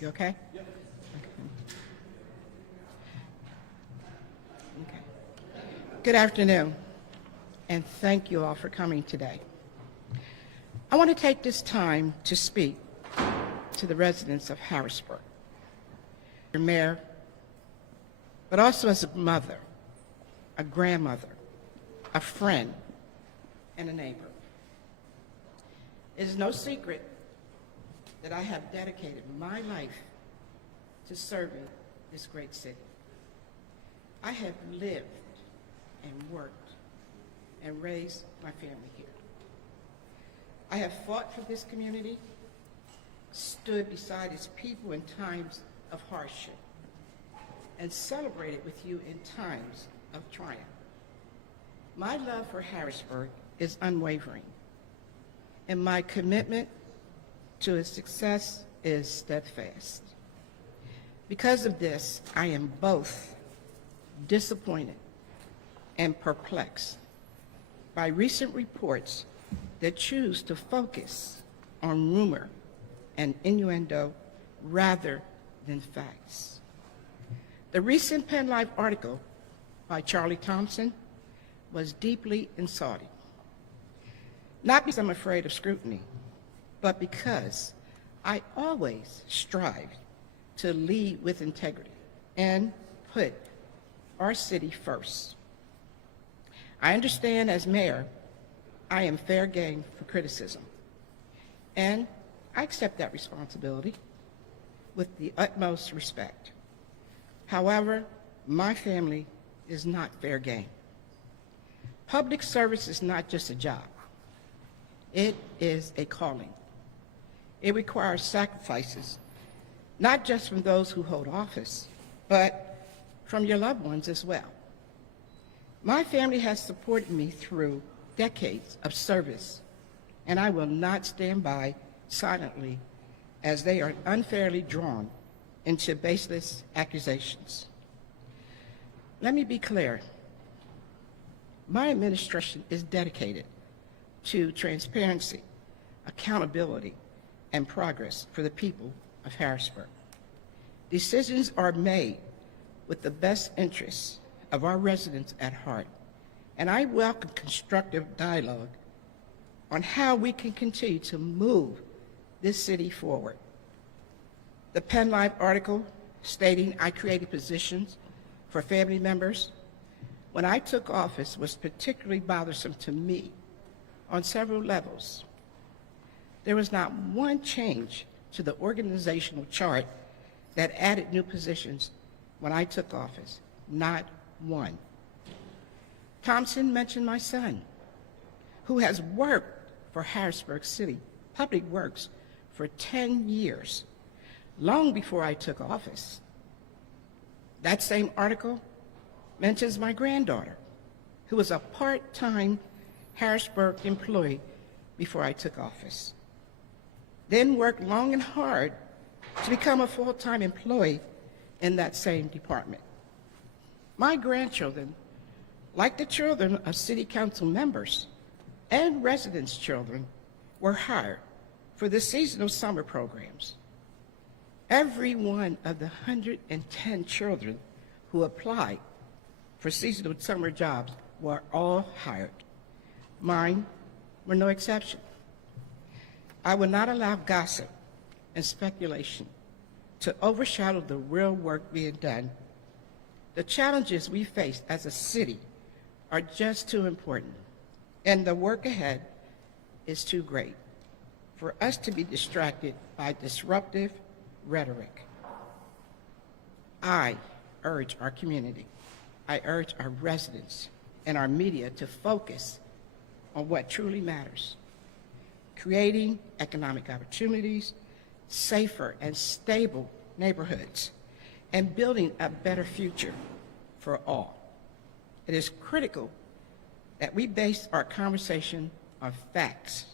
You okay? Yep. Okay. Good afternoon, and thank you all for coming today. I want to take this time to speak to the residents of Harrisburg, your mayor, but also as a mother, a grandmother, a friend, and a neighbor. It is no secret that I have dedicated my life to serving this great city. I have lived and worked and raised my family here. I have fought for this community, stood beside its people in times of hardship, and celebrated with you in times of triumph. My love for Harrisburg is unwavering, and my commitment to its success is steadfast. Because of this, I am both disappointed and perplexed by recent reports that choose to focus on rumor and innuendo rather than facts. The recent Penn Live article by Charlie Thompson was deeply insulting, not because I'm afraid of scrutiny, but because I always strive to lead with integrity and put our city first. I understand as mayor, I am fair game for criticism, and I accept that responsibility with the utmost respect. However, my family is not fair game. Public service is not just a job. It is a calling. It requires sacrifices, not just from those who hold office, but from your loved ones as well. My family has supported me through decades of service, and I will not stand by silently as they are unfairly drawn into baseless accusations. Let me be clear. My administration is dedicated to transparency, accountability, and progress for the people of Harrisburg. Decisions are made with the best interests of our residents at heart, and I welcome constructive dialogue on how we can continue to move this city forward. The Penn Live article stating I created positions for family members when I took office was particularly bothersome to me on several levels. There was not one change to the organizational chart that added new positions when I took office, not one. Thompson mentioned my son, who has worked for Harrisburg City Public Works for 10 years, long before I took office. That same article mentions my granddaughter, who was a part-time Harrisburg employee before I took office, then worked long and hard to become a full-time employee in that same department. My grandchildren, like the children of city council members and residents' children, were hired for the seasonal summer programs. Every one of the 110 children who applied for seasonal summer jobs were all hired. Mine were no exception. I will not allow gossip and speculation to overshadow the real work being done. The challenges we face as a city are just too important, and the work ahead is too great for us to be distracted by disruptive rhetoric. I urge our community, I urge our residents and our media to focus on what truly matters: creating economic opportunities, safer and stable neighborhoods, and building a better future for all. It is critical that we base our conversation on facts,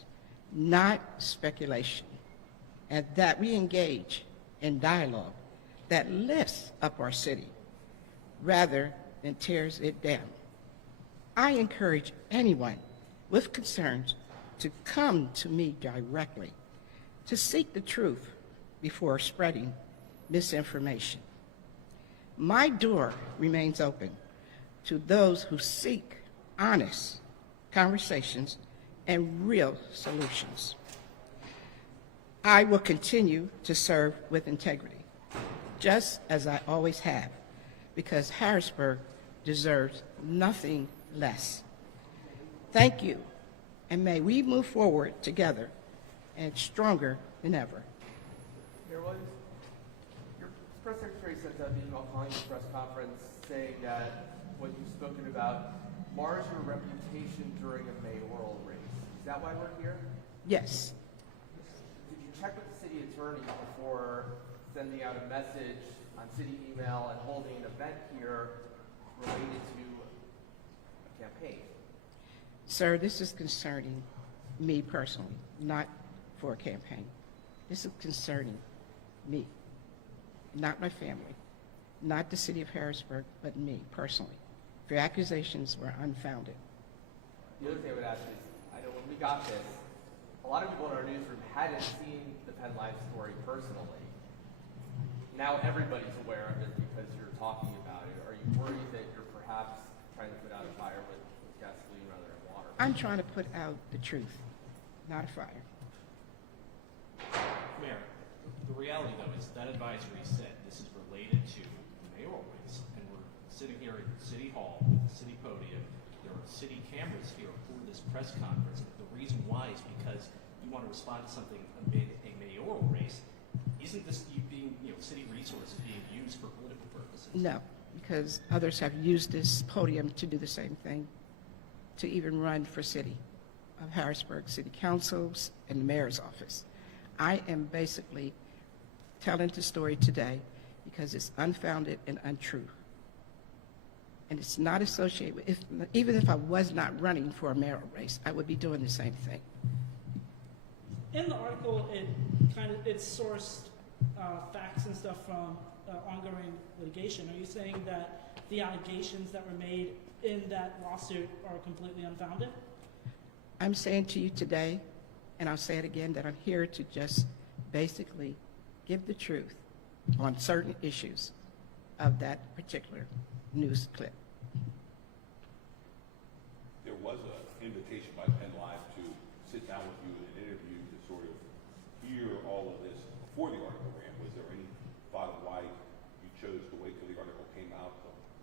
not speculation, and that we engage in dialogue that lifts up our city rather than tears it down. I encourage anyone with concerns to come to me directly to seek the truth before spreading misinformation. My door remains open to those who seek honest conversations and real solutions. I will continue to serve with integrity, just as I always have, because Harrisburg deserves nothing less. Thank you, and may we move forward together and stronger than ever. Mayor Williams, your press secretary sent out an email calling the press conference saying that what you've spoken about mars your reputation during a mayoral race. Is that why we're here? Yes. Did you check with the city attorney before sending out a message on city email and holding an event here related to a campaign? Sir, this is concerning me personally, not for a campaign. This is concerning me, not my family, not the city of Harrisburg, but me personally. Your accusations were unfounded. The other thing I would ask is, I know when we got this, a lot of people in our newsroom hadn't seen the Penn Live story personally. Now everybody's aware of it because you're talking about it. Are you worried that you're perhaps trying to put out a fire with gasoline rather than water? I'm trying to put out the truth, not a fire. Mayor, the reality though is that advisory said this is related to the mayoral race, and we're sitting here at City Hall with the city podium. There are city cameras here for this press conference. The reason why is because you want to respond to something amid a mayoral race. Isn't this being, city resources being used for political purposes? No, because others have used this podium to do the same thing, to even run for city of Harrisburg City Councils and the mayor's office. I am basically telling the story today because it's unfounded and untrue. And it's not associated with, even if I was not running for a mayoral race, I would be doing the same thing. In the article, it sourced facts and stuff from ongoing litigation. Are you saying that the allegations that were made in that lawsuit are completely unfounded? I'm saying to you today, and I'll say it again, that I'm here to just basically give the truth on certain issues of that particular news clip. There was an invitation by Penn Live to sit down with you in an interview to sort of hear all of this before the article ran. Was there any thought of why you chose to wait till the article came out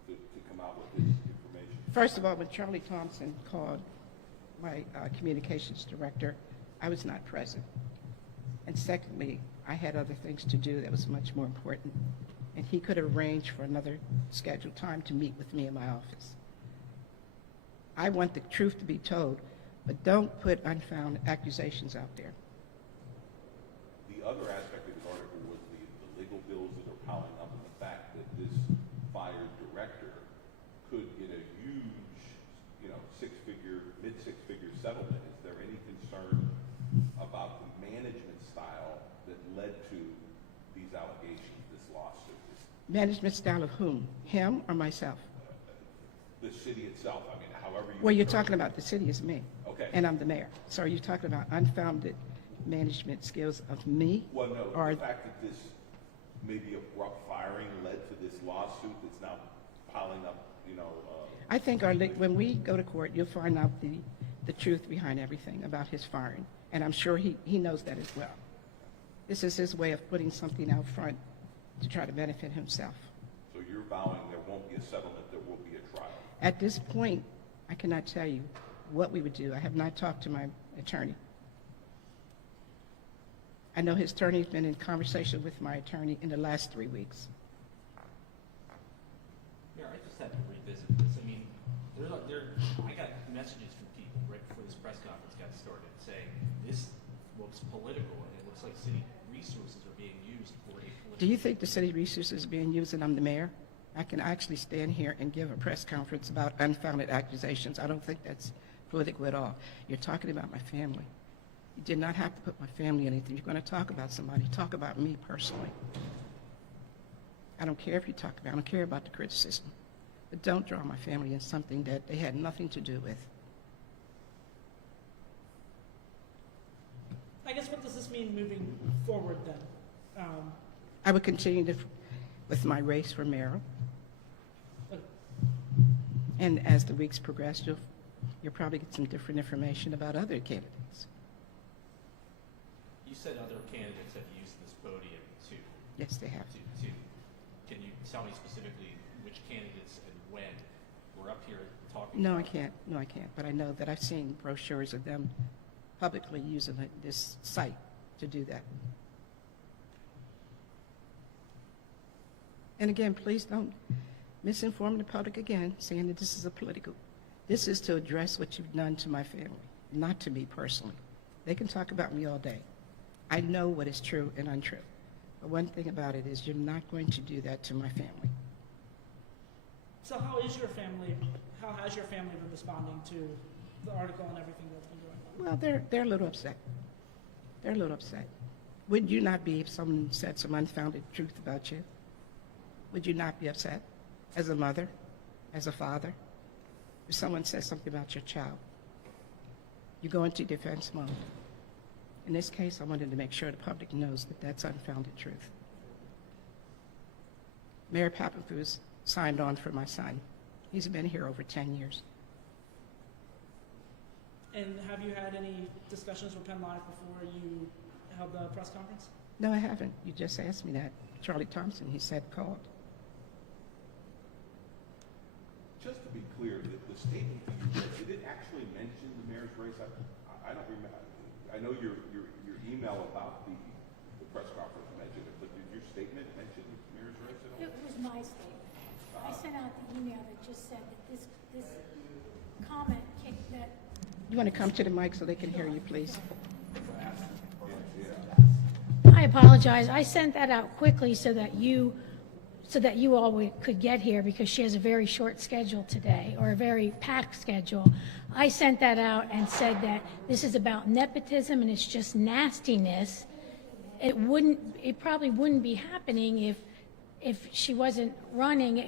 to come out with this information? First of all, when Charlie Thompson called my communications director, I was not present. And secondly, I had other things to do that was much more important. And he could arrange for another scheduled time to meet with me in my office. I want the truth to be told, but don't put unfounded accusations out there. The other aspect of the article was the legal bills that are piling up, and the fact that this fired director could get a huge, mid-six-figure settlement. Is there any concern about the management style that led to these allegations, this lawsuit? Management style of whom? Him or myself? The city itself. I mean, however you. Well, you're talking about the city is me. Okay. And I'm the mayor. So are you talking about unfounded management skills of me? Well, no. Or The fact that this maybe abrupt firing led to this lawsuit that's now piling up. I think when we go to court, you'll find out the truth behind everything about his firing. And I'm sure he knows that as well. This is his way of putting something out front to try to benefit himself. So you're vowing there won't be a settlement, there will be a trial. At this point, I cannot tell you what we would do. I have not talked to my attorney. I know his attorney's been in conversation with my attorney in the last 3 weeks. Mayor, I just have to revisit this. I mean, I got messages from people right before this press conference got started saying this looks political and it looks like city resources are being used for a political. Do you think the city resources are being used and I'm the mayor? I can actually stand here and give a press conference about unfounded accusations. I don't think that's political at all. You're talking about my family. You did not have to put my family in anything. You're going to talk about somebody. Talk about me personally. I don't care if you talk about, I don't care about the criticism. But don't draw my family in something that they had nothing to do with. I guess what does this mean moving forward then? I would continue with my race for mayoral. And as the weeks progress, you'll probably get some different information about other candidates. You said other candidates have used this podium to, Yes, they have. can you tell me specifically which candidates and when we're up here talking? No, I about- can't. No, I can't. But I know that I've seen brochures of them publicly using this site to do that. And again, please don't misinform the public again, saying that this is a political. This is to address what you've done to my family, not to me personally. They can talk about me all day. I know what is true and untrue. But one thing about it is you're not going to do that to my family. So how has your family been responding to the article and everything that's been going on? Well, they're a little upset. They're a little upset. Would you not be if someone said some unfounded truth about you? Would you not be upset as a mother, as a father? If someone says something about your child, you go into defense mode. In this case, I wanted to make sure the public knows that that's unfounded truth. Mayor Pappenfuss signed on for my son. He's been here over 10 years. And have you had any discussions with Penn Live before you held the press conference? No, I haven't. You just asked me that. Charlie Thompson, he said, called. Just to be clear, the statement that you read, did it actually mention the mayor's race? I don't remember. I know your email about the press conference mentioned it, but did your statement mention the mayor's race at all? It was my statement. I sent out the email that just said that this comment kicked that. You want to come to the mic so they can hear you, please? I apologize. I sent that out quickly so that you all could get here because she has a very short schedule today, or a very packed schedule. I sent that out and said that this is about nepotism and it's just nastiness. It probably wouldn't be happening if she wasn't running.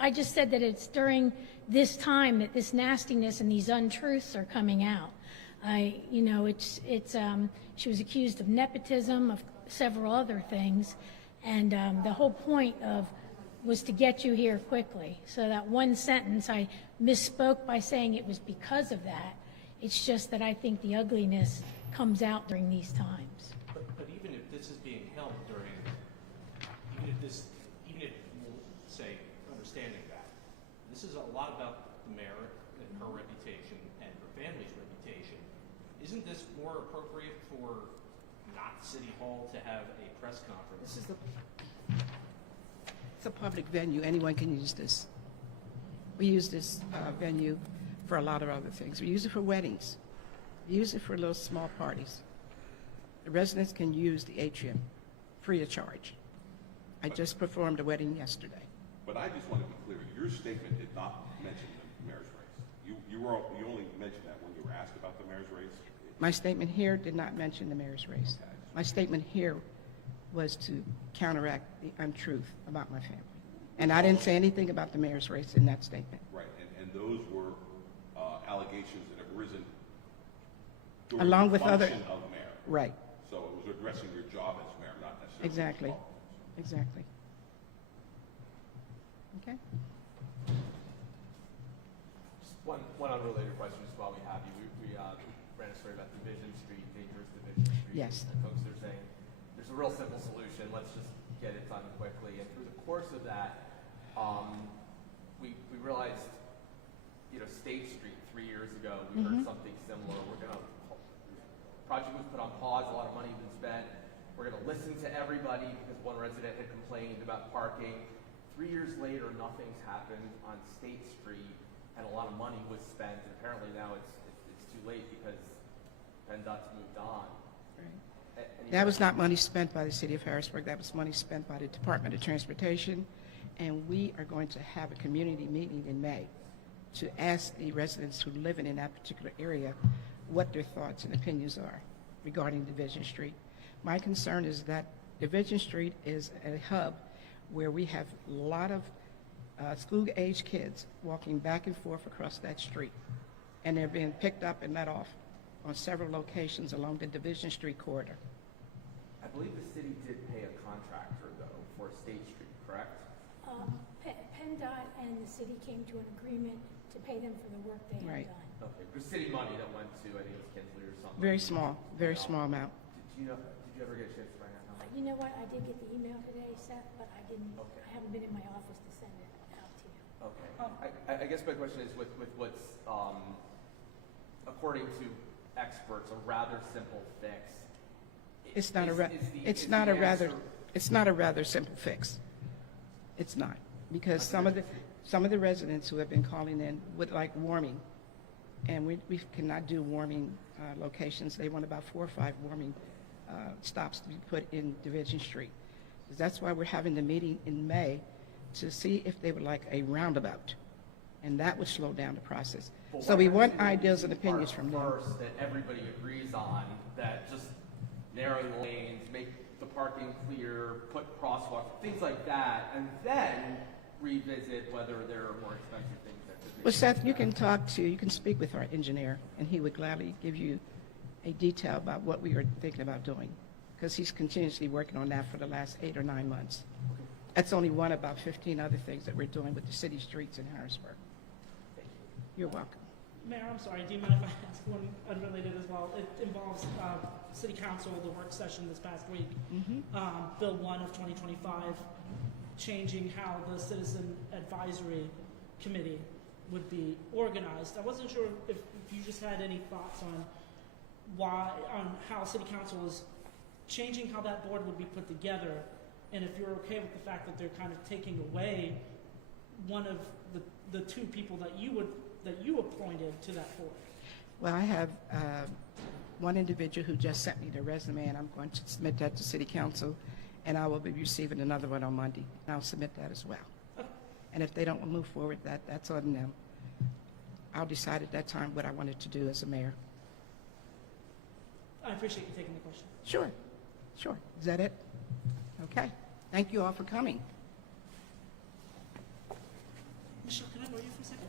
I just said that it's during this time that this nastiness and these untruths are coming out. She was accused of nepotism, of several other things, and the whole point was to get you here quickly. So that one sentence, I misspoke by saying it was because of that. It's just that I think the ugliness comes out during these times. But even if this is being held during, even if we'll say understanding that, this is a lot about the mayor and her reputation and her family's reputation. Isn't this more appropriate for not City Hall to have a press conference? It's a public venue. Anyone can use this. We use this venue for a lot of other things. We use it for weddings. We use it for little small parties. The residents can use the atrium free of charge. I just performed a wedding yesterday. But I just want to be clear, your statement did not mention the mayor's race. You only mentioned that when you were asked about the mayor's race. My statement here did not mention the mayor's race. My statement here was to counteract the untruth about my family. And I didn't say anything about the mayor's race in that statement. Right, and those were allegations that have arisen during Along the with other- function of mayor. Right, So it was addressing your job as mayor, not necessarily. exactly, his politics. exactly. Okay? Just one unrelated question just while we have you. We ran a story about Division Street, dangerous Division Street. Yes. And folks are saying, there's a real simple solution, let's just get it done quickly. And through the course of that, we realized, State Street 3 years ago, we heard something similar. Project was put on pause, a lot of money had been spent. We're gonna listen to everybody because one resident had complained about parking. 3 years later, nothing's happened on State Street, and a lot of money was spent. And apparently now it's too late because PennDOT's moved on. That was not money spent by the city of Harrisburg. That was money spent by the Department of Transportation. And we are going to have a community meeting in May to ask the residents who live in that particular area what their thoughts and opinions are regarding Division Street. My concern is that Division Street is a hub where we have a lot of school-age kids walking back and forth across that street. And they're being picked up and let off on several locations along the Division Street corridor. I believe the city did pay a contractor though State Street, correct? PennDOT and the city came to an agreement to pay them for the work they had Right. done. Okay, there's city money that went to, I think it was Kinsley or something. Very small amount. Did you ever get a chance to find out how much? You know what, I did get the email today, Seth, but I didn't, Okay. I haven't been in my office to send it out to you. Okay. I guess my question is with what's, according to experts, a rather simple fix. It's not is the answer- it's not a rather simple fix. It's not, because some of the residents who have been calling in would like warming, and we cannot do warming locations. They want about 4 or 5 warming stops to be put in Division Street. That's why we're having the meeting in May to see if they would like a roundabout, and that would slow down the process. But So why we not want do the ideas and easy opinions part from them. first that everybody agrees on, that just narrowing the lanes, make the parking clear, put crosswalks, things like that, and then revisit whether there are more expensive things that could be. Well, Seth, you can speak with our engineer, and he would gladly give you a detail about what we are thinking about doing, because he's continuously working on that for the last 8 or 9 months. That's only one about 15 other things that we're doing with the city streets in Harrisburg. You're welcome. Mayor, I'm sorry, do you mind if I ask one unrelated as well? It involves City Council, the work session this past week, Bill 1 of 2025, changing how the Citizen Advisory Committee would be organized. I wasn't sure if you just had any thoughts on how City Council is changing how that board would be put together, and if you're okay with the fact that they're kind of taking away one of the 2 people that you appointed to that board. Well, I have one individual who just sent me the resume, and I'm going to submit that to City Council, and I will be receiving another one on Monday, and I'll submit that as well. And if they don't move forward, that's on them. I'll decide at that time what I wanted to do as a mayor. I appreciate you taking the question. Sure. Is that it? Okay. Thank you all for coming. Michelle, can I borrow you for a second?